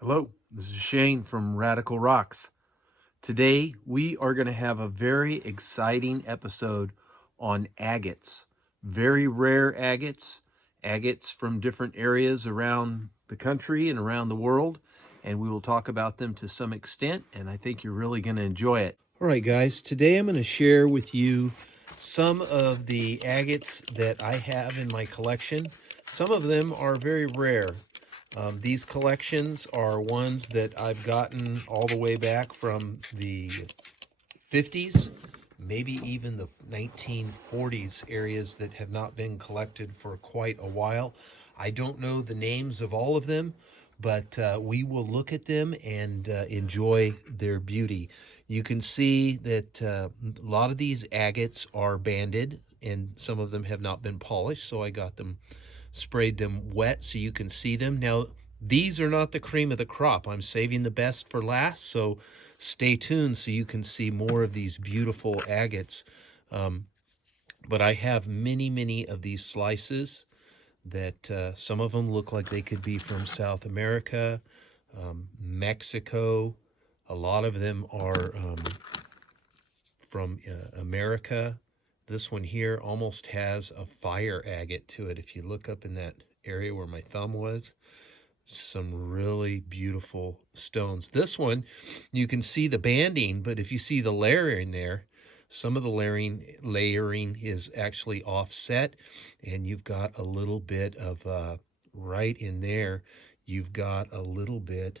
Hello, this is Shane from Radical Rocks. Today we are going to have a very exciting episode on agates. Very rare agates, agates from different areas around the country and around the world, and we will talk about them to some extent, and I think you're really going to enjoy it. All right, guys, today I'm going to share with you some of the agates that I have in my collection. Some of them are very rare. These collections are ones that I've gotten all the way back from the 50s, maybe even the 1940s, areas that have not been collected for quite a while. I don't know the names of all of them, but we will look at them and enjoy their beauty. You can see that a lot of these agates are banded, and some of them have not been polished, so I got them, sprayed them wet so you can see them. Now, these are not the cream of the crop. I'm saving the best for last, so stay tuned so you can see more of these beautiful agates. But I have many of these slices that some of them look like they could be from South America, Mexico. A lot of them are from America. This one here almost has a fire agate to it. If you look up in that area where my thumb was, some really beautiful stones. This one, you can see the banding, but if you see the layering there, some of the layering is actually offset, and you've got a little bit of, right in there, you've got a little bit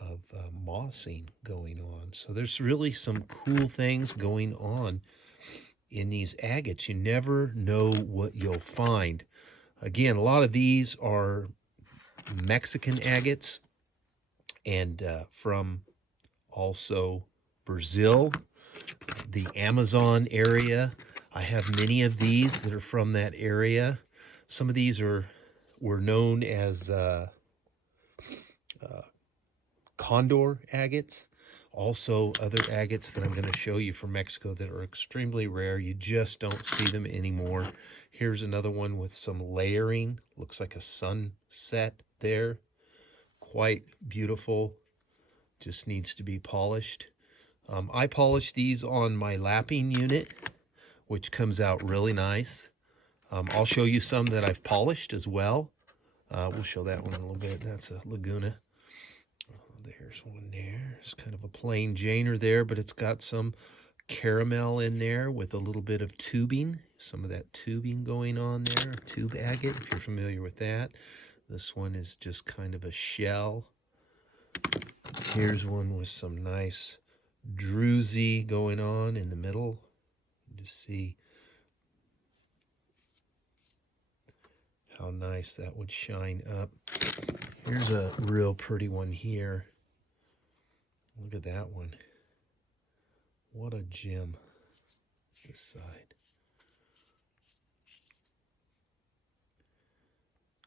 of mossing going on. So there's really some cool things going on in these agates. You never know what you'll find. Again, a lot of these are Mexican agates, and from also Brazil, the Amazon area. I have many of these that are from that area. Some of these were known as Condor agates. Also other agates that I'm going to show you from Mexico that are extremely rare. You just don't see them anymore. Here's another one with some layering. Looks like a sunset there. Quite beautiful. Just needs to be polished. I polish these on my lapping unit, which comes out really nice. I'll show you some that I've polished as well. We'll show that one a little bit. That's a Laguna. There's one there. It's kind of a plain Janer there, but it's got some caramel in there with a little bit of tubing. Some of that tubing going on there. Tube agate, if you're familiar with that. This one is just kind of a shell. Here's one with some nice druzy going on in the middle. You just see how nice that would shine up. Here's a real pretty one here. Look at that one. What a gem. This side.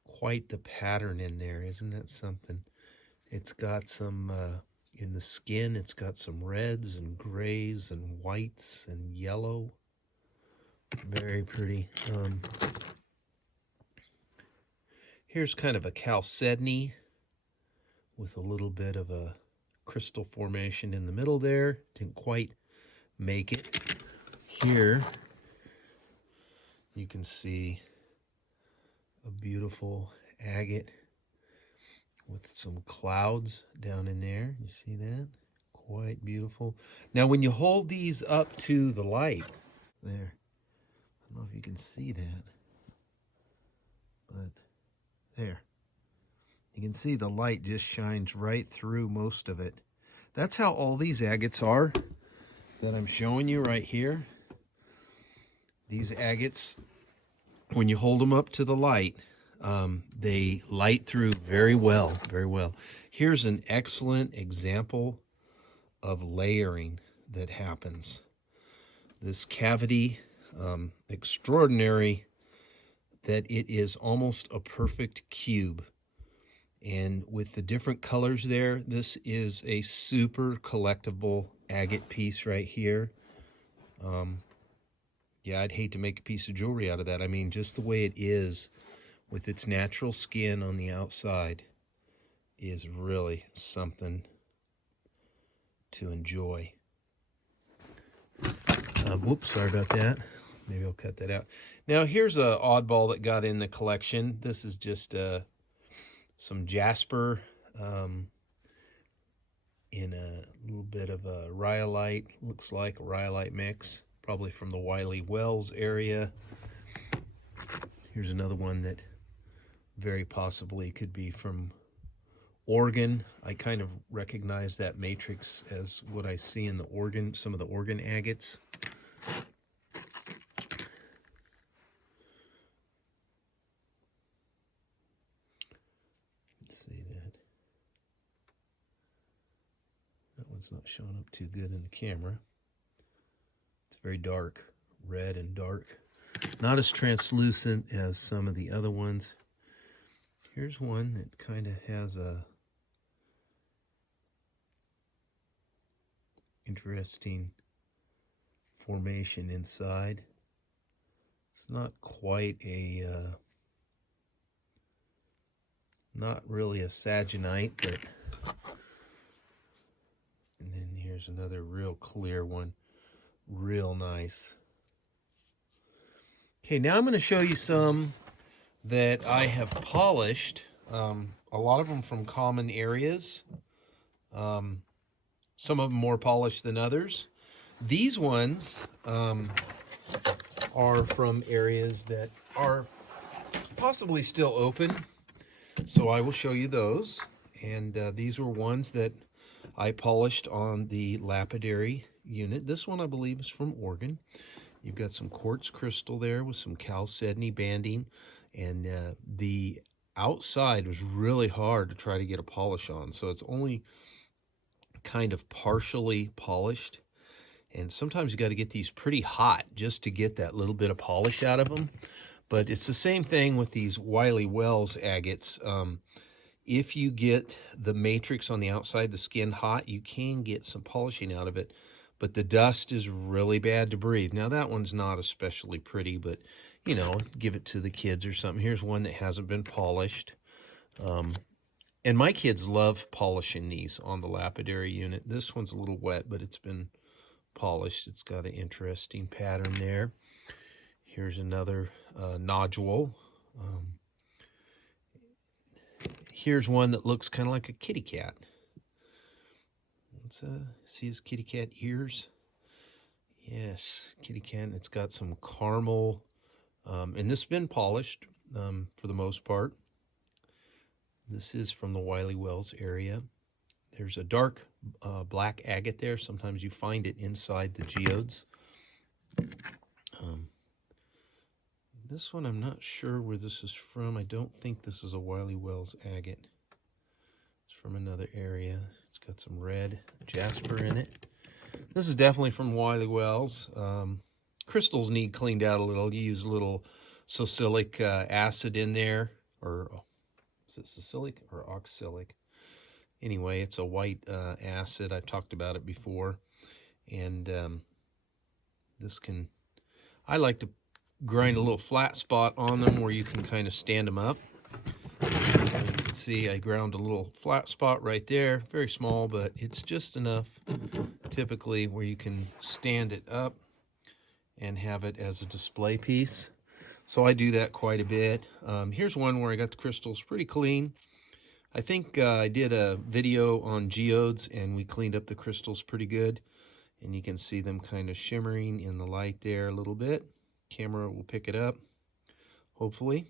Quite the pattern in there, isn't that something? It's got some, in the skin, it's got some reds and grays and whites and yellow. Very pretty. Here's kind of a chalcedony with a little bit of a crystal formation in the middle there. Didn't quite make it. Here you can see a beautiful agate with some clouds down in there. You see that? Quite beautiful. Now when you hold these up to the light, there, I don't know if you can see that, but there. You can see the light just shines right through most of it. That's how all these agates are that I'm showing you right here. These agates, when you hold them up to the light, they light through very well, very well. Here's an excellent example of layering that happens. This cavity, extraordinary that it is almost a perfect cube. And with the different colors there, this is a super collectible agate piece right here. Yeah, I'd hate to make a piece of jewelry out of that. I mean, just the way it is with its natural skin on the outside is really something to enjoy. Whoops, sorry about that. Maybe I'll cut that out. Now here's a oddball that got in the collection. This is just some Jasper in a little bit of a rhyolite. Looks like a rhyolite mix, probably from the Wiley Wells area. Here's another one that very possibly could be from Oregon. I kind of recognize that matrix as what I see in the Oregon, some of the Oregon agates. Let's see that. That one's not showing up too good in the camera. It's very dark, red and dark. Not as translucent as some of the other ones. Here's one that kind of has a interesting formation inside. It's not quite a, not really a saginite, but, and then here's another real clear one, real nice. Okay, now I'm going to show you some that I have polished, a lot of them from common areas, some of them more polished than others. These ones are from areas that are possibly still open, so I will show you those. And these were ones that I polished on the lapidary unit. This one I believe is from Oregon. You've got some quartz crystal there with some chalcedony banding, and the outside was really hard to try to get a polish on, so it's only kind of partially polished. And sometimes you got to get these pretty hot just to get that little bit of polish out of them. But it's the same thing with these Wiley Wells agates. If you get the matrix on the outside, the skin hot, you can get some polishing out of it. But the dust is really bad to breathe. Now that one's not especially pretty, but you know, give it to the kids or something. Here's one that hasn't been polished. And my kids love polishing these on the lapidary unit. This one's a little wet, but it's been polished. It's got an interesting pattern there. Here's another nodule. Here's one that looks kind of like a kitty cat. Let's see his kitty cat ears. Yes, kitty cat. It's got some caramel, and this has been polished for the most part. This is from the Wiley Wells area. There's a dark black agate there. Sometimes you find it inside the geodes. This one, I'm not sure where this is from. I don't think this is a Wiley Wells agate. It's from another area. It's got some red Jasper in it. This is definitely from Wiley Wells. Crystals need cleaned out a little. You use a little salicylic acid in there, or is it salicylic or oxalic? Anyway, it's a white acid. I've talked about it before. And this can, I like to grind a little flat spot on them where you can kind of stand them up. And you can see I ground a little flat spot right there. Very small, but it's just enough typically where you can stand it up and have it as a display piece. So I do that quite a bit. Here's one where I got the crystals pretty clean. I think I did a video on geodes and we cleaned up the crystals pretty good. And you can see them kind of shimmering in the light there a little bit. Camera will pick it up, hopefully.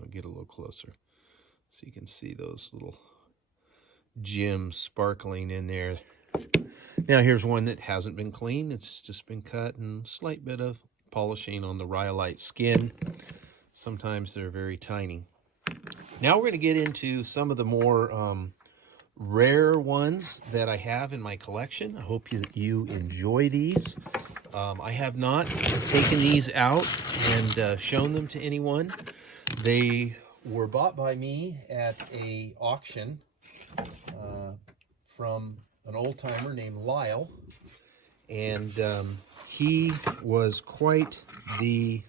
I'll get a little closer so you can see those little gems sparkling in there. Now here's one that hasn't been cleaned. It's just been cut and a slight bit of polishing on the rhyolite skin. Sometimes they're very tiny. Now we're going to get into some of the more rare ones that I have in my collection. I hope you enjoy these. I have not taken these out and shown them to anyone. They were bought by me at a auction from an old-timer named Lyle, and he was quite the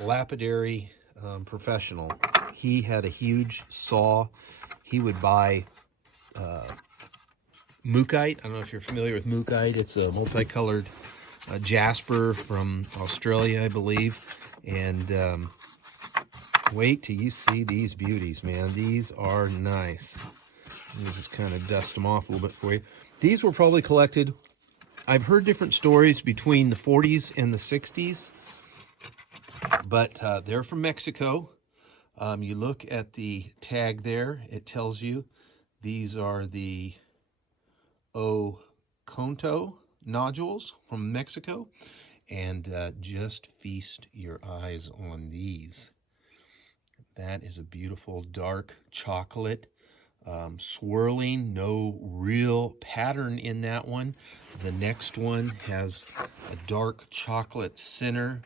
lapidary professional. He had a huge saw. he would buy Mookite. I don't know if you're familiar with Mookite. It's a multicolored Jasper from Australia, I believe. And wait till you see these beauties, man. These are nice. Let me just kind of dust them off a little bit for you. These were probably collected, I've heard different stories between the 40s and the 60s, but they're from Mexico. You look at the tag there, it tells you these are the Oconto nodules from Mexico, and just feast your eyes on these. That is a beautiful dark chocolate, swirling, no real pattern in that one. The next one has a dark chocolate center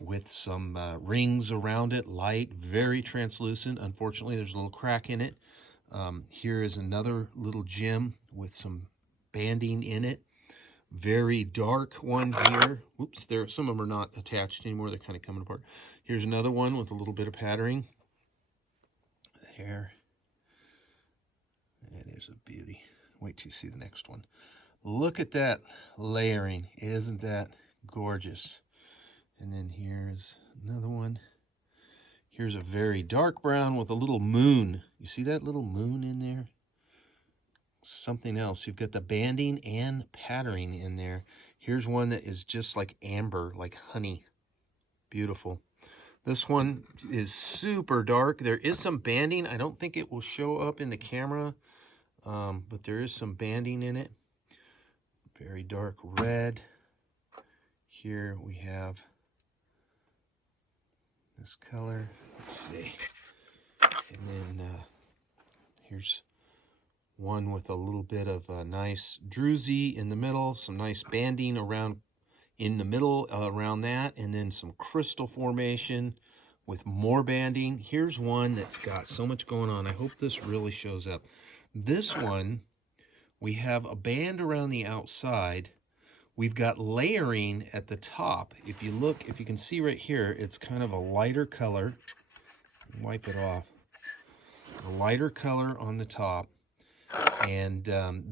with some rings around it, light, very translucent. Unfortunately, there's a little crack in it. Here is another little gem with some banding in it. Very dark one here. Whoops, there. Some of them are not attached anymore. They're kind of coming apart. Here's another one with a little bit of patterning. There. That is a beauty. Wait till you see the next one. Look at that layering. Isn't that gorgeous? And then here's another one. Here's a very dark brown with a little moon. You see that little moon in there? Something else. You've got the banding and patterning in there. Here's one that is just like amber, like honey. Beautiful. This one is super dark. There is some banding. I don't think it will show up in the camera, but there is some banding in it. Very dark red. Here we have this color. Let's see. And then here's one with a little bit of a nice druzy in the middle, some nice banding around in the middle around that, and then some crystal formation with more banding. Here's one that's got so much going on. I hope this really shows up. This one, we have a band around the outside. We've got layering at the top. If you look, if you can see right here, it's kind of a lighter color. Wipe it off. A lighter color on the top. And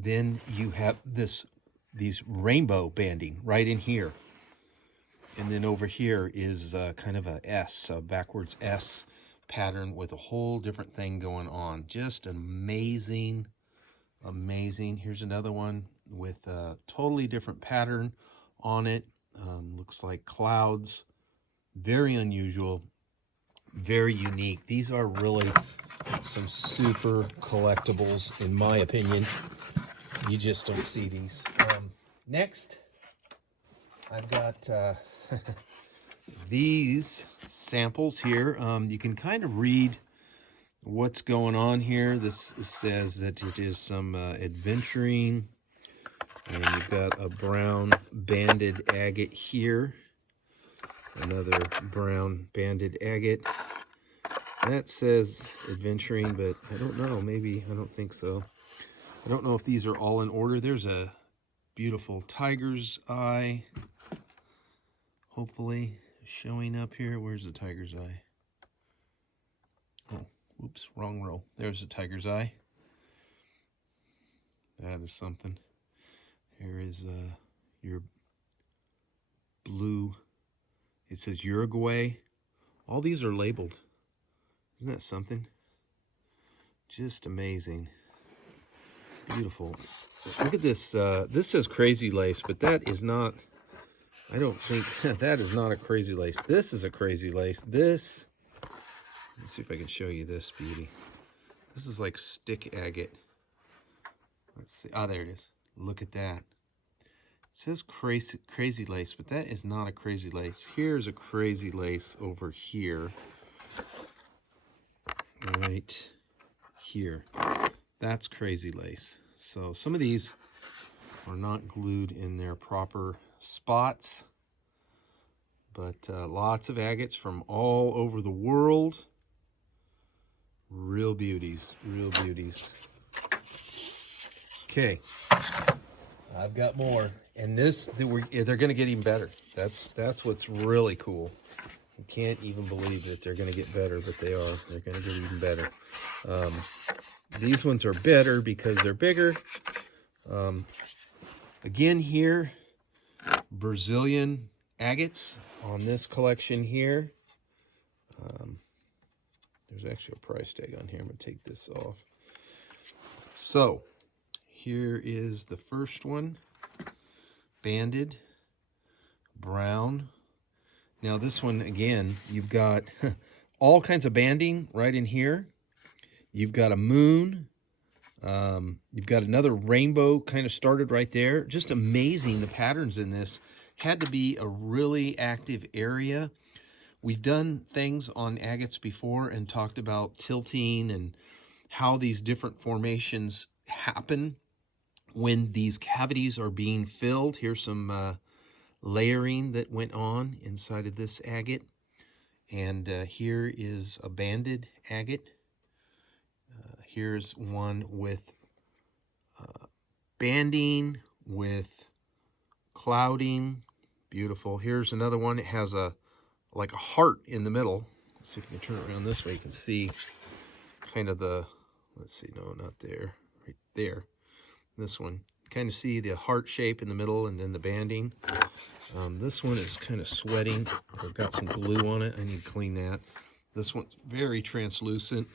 then you have these rainbow banding right in here. And then over here is kind of a S, a backwards S pattern with a whole different thing going on. Just amazing, amazing. Here's another one with a totally different pattern on it. Looks like clouds. Very unusual, very unique. These are really some super collectibles, in my opinion. You just don't see these. Next, I've got these samples here. You can kind of read what's going on here. This says that it is some adventuring, and you've got a brown banded agate here. Another brown banded agate. That says adventuring, but I don't know. Maybe, I don't think so. I don't know if these are all in order. There's a beautiful tiger's eye, hopefully showing up here. Where's the tiger's eye? Oh, whoops, wrong row. There's the tiger's eye. That is something. Here is your blue. It says Uruguay. All these are labeled. Isn't that something? Just amazing. Beautiful. Look at this. This says crazy lace, but that is not, I don't think, that is not a crazy lace. This is a crazy lace. This, let's see if I can show you this beauty. This is like stick agate. Let's see. Ah, there it is. Look at that. It says crazy lace, but that is not a crazy lace. Here's a crazy lace over here. Right here. That's crazy lace. So some of these are not glued in their proper spots, but lots of agates from all over the world. Real beauties, real beauties. Okay, I've got more, and this they're going to get even better. That's what's really cool. You can't even believe that they're going to get better, but they are. They're going to get even better. These ones are better because they're bigger. Again here, Brazilian agates on this collection here. There's actually a price tag on here. I'm going to take this off. So, here is the first one. Banded, brown. Now this one, again, you've got all kinds of banding right in here. You've got a moon. You've got another rainbow kind of started right there. Just amazing, the patterns in this. Had to be a really active area. We've done things on agates before and talked about tilting and how these different formations happen when these cavities are being filled. Here's some layering that went on inside of this agate. And here is a banded agate. Here's one with banding, with clouding. Beautiful. Here's another one. It has like a heart in the middle. Let's see if we can turn it around this way. You can see kind of the, let's see, no, not there, right there. This one, kind of see the heart shape in the middle and then the banding. This one is kind of sweating. I've got some glue on it. I need to clean that. This one's very translucent.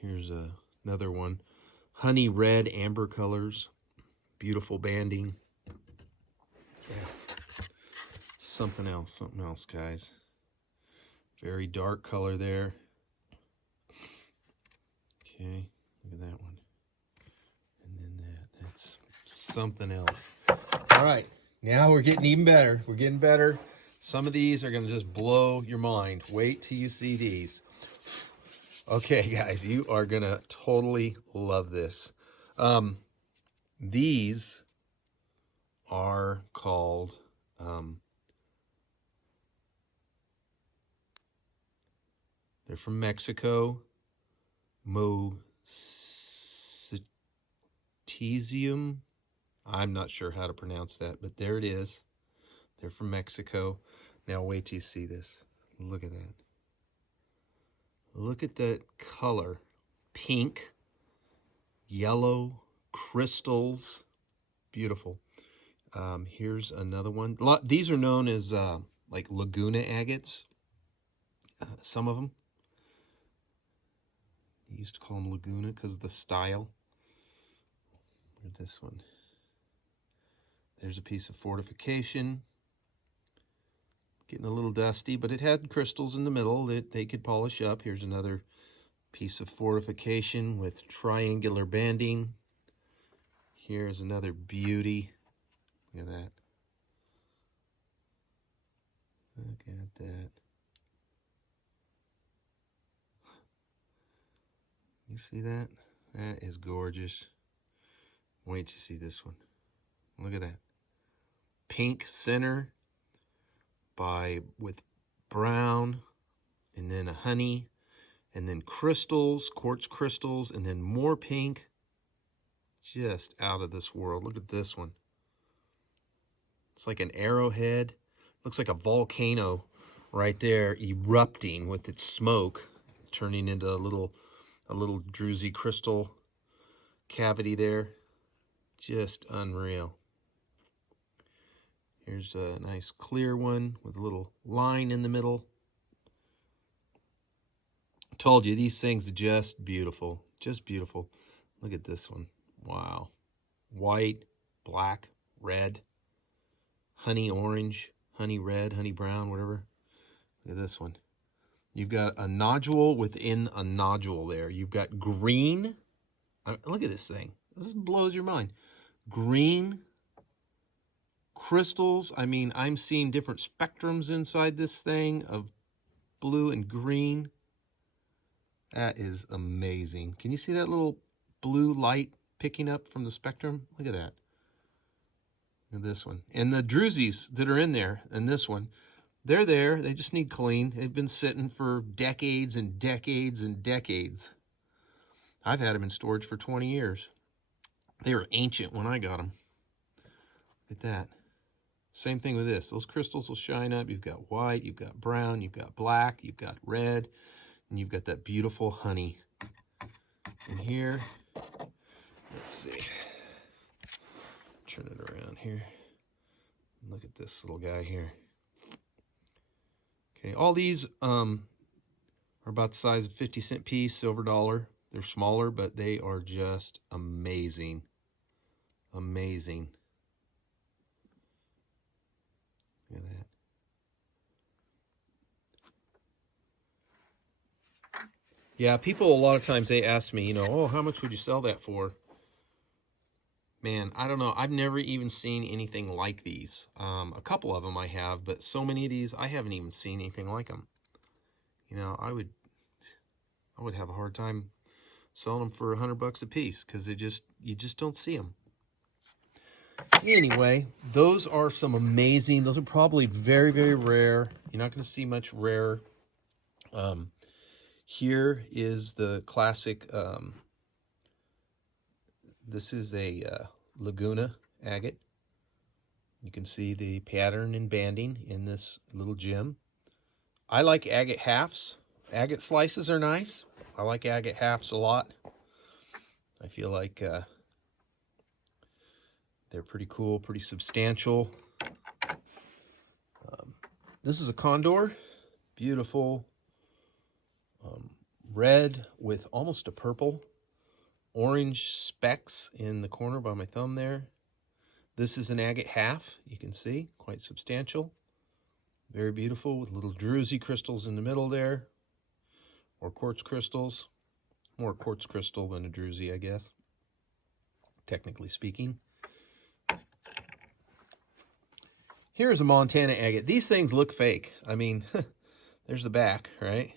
Here's another one. Honey red, amber colors. Beautiful banding. Yeah. Something else, guys. Very dark color there. Okay, look at that one. And then that's something else. All right, now we're getting even better. We're getting better. Some of these are going to just blow your mind. Wait till you see these. Okay, guys, you are going to totally love this. These are called they're from Mexico. Mookite. I'm not sure how to pronounce that, but there it is. They're from Mexico. Now wait till you see this. Look at that. Look at that color. Pink, yellow, crystals. Beautiful. Here's another one. These are known as like Laguna Agates. Some of them. They used to call them Laguna because of the style. Look at this one. There's a piece of fortification. Getting a little dusty, but it had crystals in the middle that they could polish up. Here's another piece of fortification with triangular banding. Here's another beauty. Look at that. Look at that. You see that? That is gorgeous. Wait to see this one. Look at that. Pink center with brown, and then a honey, and then crystals, quartz crystals, and then more pink. Just out of this world. Look at this one. It's like an arrowhead. Looks like a volcano right there erupting with its smoke, turning into a little druzy crystal cavity there. Just unreal. Here's a nice clear one with a little line in the middle. I told you, these things are just beautiful. Just beautiful. Look at this one. Wow. White, black, red, honey orange, honey red, honey brown, whatever. Look at this one. You've got a nodule within a nodule there. You've got green. Look at this thing. This blows your mind. Green crystals. I mean, I'm seeing different spectrums inside this thing of blue and green. That is amazing. Can you see that little blue light picking up from the spectrum? Look at that. Look at this one. And the druzies that are in there, and this one, they're there. They just need clean. They've been sitting for decades and decades and decades. I've had them in storage for 20 years. They were ancient when I got them. Look at that. Same thing with this. Those crystals will shine up. You've got white, you've got brown, you've got black, you've got red, And you've got that beautiful honey in here. Let's see. Turn it around here. Look at this little guy here. Okay, all these are about the size of 50-cent piece, silver dollar. They're smaller, but they are just amazing. Amazing. Look at that. Yeah, people a lot of times they ask me, you know, oh, how much would you sell that for? Man, I don't know. I've never even seen anything like these. A couple of them I have, but so many of these I haven't even seen anything like them. You know, I would have a hard time selling them for $100 a piece because you just don't see them. Anyway, those are some amazing. Those are probably very, very rare. You're not going to see much rare. Here is the classic. This is a Laguna Agate. You can see the pattern and banding in this little gem. I like agate halves. Agate slices are nice. I like agate halves a lot. I feel like they're pretty cool, pretty substantial. This is a Condor. Beautiful. Red with almost a purple. Orange specks in the corner by my thumb there. This is an agate half. You can see, quite substantial. Very beautiful with little druzy crystals in the middle there. Or quartz crystals. More quartz crystal than a druzy, I guess. Technically speaking. Here's a Montana agate. These things look fake. I mean, there's the back, right?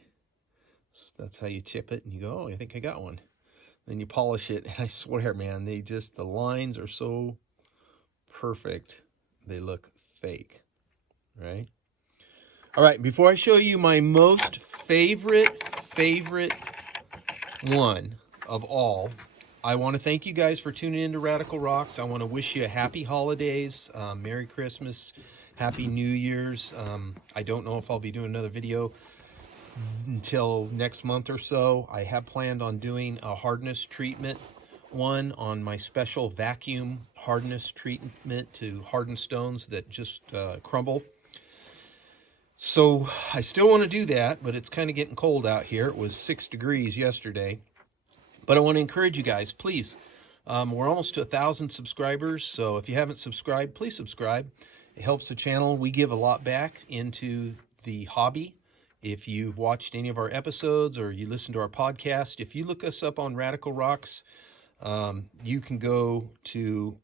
So that's how you chip it and you go, oh, I think I got one. Then you polish it, and I swear, man, the lines are so perfect. They look fake, right? All right, before I show you my most favorite one of all, I want to thank you guys for tuning into Radical Rocks. I want to wish you a happy holidays, Merry Christmas, Happy New Year's. I don't know if I'll be doing another video until next month or so. I have planned on doing a hardness treatment one on my special vacuum hardness treatment to harden stones that just crumble. So I still want to do that, but it's kind of getting cold out here. It was 6 degrees yesterday. But I want to encourage you guys, please. We're almost to 1,000 subscribers, so if you haven't subscribed, please subscribe. It helps the channel. We give a lot back into the hobby. If you've watched any of our episodes or you listen to our podcast, if you look us up on Radical Rocks, you can go to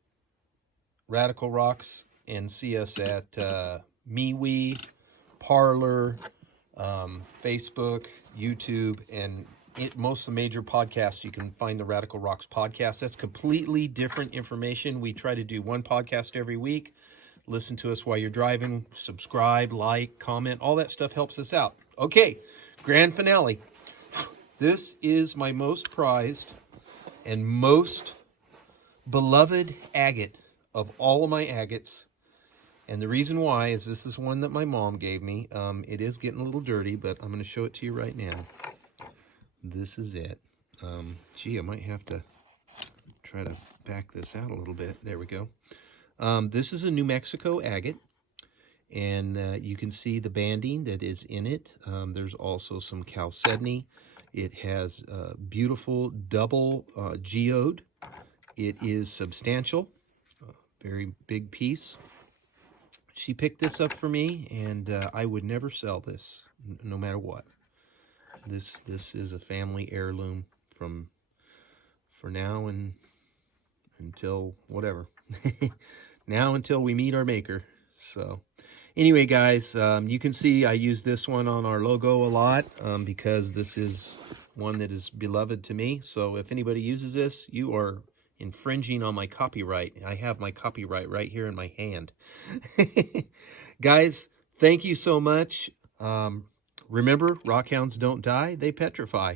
Radical Rocks and see us at MeWe, Parler, Facebook, YouTube, and most of the major podcasts. You can find the Radical Rocks podcast. That's completely different information. We try to do one podcast every week. Listen to us while you're driving, subscribe, like, comment, all that stuff helps us out. Okay, grand finale. This is my most prized and most beloved agate of all of my agates. And the reason why is this is one that my mom gave me. It is getting a little dirty, but I'm going to show it to you right now. This is it. Gee, I might have to try to back this out a little bit. There we go. This is a New Mexico agate, and you can see the banding that is in it. There's also some chalcedony. It has beautiful double geode. It is substantial, very big piece. She picked this up for me, and I would never sell this, no matter what. This is a family heirloom for now and until whatever. Now until we meet our maker. So anyway, guys, you can see I use this one on our logo a lot because this is one that is beloved to me. So if anybody uses this, you are infringing on my copyright. I have my copyright right here in my hand. Guys, thank you so much. Remember, rockhounds don't die, they petrify.